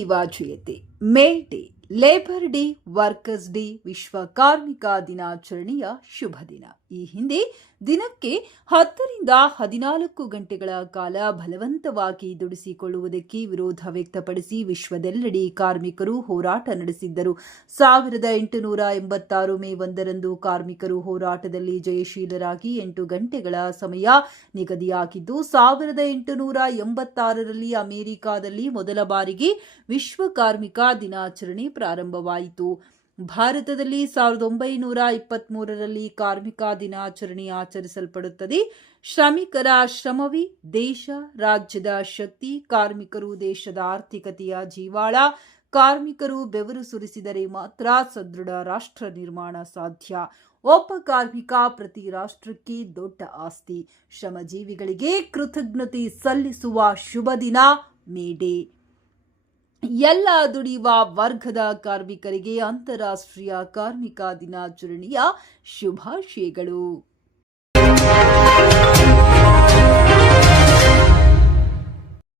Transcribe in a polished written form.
ಏವ ಜಯತೆ May day, labour day, workers day, ವಿಶ್ವ ಕಾರ್ಮಿಕ ದಿನಾಚರಣೆಯ ಶುಭ ದಿನ. ಈ ಹಿಂದೆ ದಿನಕ್ಕೆ 10 ರಿಂದ 14 ಗಂಟೆಗಳ ಕಾಲ ಬಲವಂತವಾಗಿ ದುಡಿಸಿಕೊಳ್ಳುವುದಕ್ಕೆ ವಿರೋಧ ವ್ಯಕ್ತಪಡಿಸಿ ವಿಶ್ವದೆಲ್ಲೆಡೆ ಕಾರ್ಮಿಕರು ಹೋರಾಟ ನಡೆಸಿದ್ದರು. 1886 ಮೇ 1ರಂದು ಕಾರ್ಮಿಕರು ಹೋರಾಟದಲ್ಲಿ ಜಯಶೀಲರಾಗಿ 8 ಗಂಟೆಗಳ ಸಮಯ ನಿಗದಿಯಾಗಿದ್ದು, 1886ರಲ್ಲಿ ಅಮೆರಿಕಾದಲ್ಲಿ ಮೊದಲ ಬಾರಿಗೆ ವಿಶ್ವ ಕಾರ್ಮಿಕ ದಿನಾಚರಣೆ ಪ್ರಾರಂಭವಾಯಿತು. ಭಾರತದಲ್ಲಿ 1923ರಲ್ಲಿ ಕಾರ್ಮಿಕ ದಿನಾಚರಣೆ ಆಚರಿಸಲ್ಪಡುತ್ತದೆ. ಶ್ರಮಿಕರ ಶ್ರಮವೇ ದೇಶ, ರಾಜ್ಯದ ಶಕ್ತಿ. ಕಾರ್ಮಿಕರು ದೇಶದ ಆರ್ಥಿಕತೆಯ ಜೀವಾಳ. ಕಾರ್ಮಿಕರು ಬೆವರು ಸುರಿಸಿದರೆ ಮಾತ್ರ ಸದೃಢ ರಾಷ್ಟ್ರ ನಿರ್ಮಾಣ ಸಾಧ್ಯ. ಒಬ್ಬ ಕಾರ್ಮಿಕ ಪ್ರತಿ ರಾಷ್ಟ್ರಕ್ಕೆ ದೊಡ್ಡ ಆಸ್ತಿ. ಶ್ರಮಜೀವಿಗಳಿಗೆ ಕೃತಜ್ಞತೆ ಸಲ್ಲಿಸುವ ಶುಭ ದಿನ ಮೇ ಡೇ. ಎಲ್ಲ ದುಡಿಯುವ ವರ್ಗದ ಕಾರ್ಮಿಕರಿಗೆ ಅಂತಾರಾಷ್ಟ್ರೀಯ ಕಾರ್ಮಿಕ ದಿನಾಚರಣೆಯ ಶುಭಾಶಯಗಳು.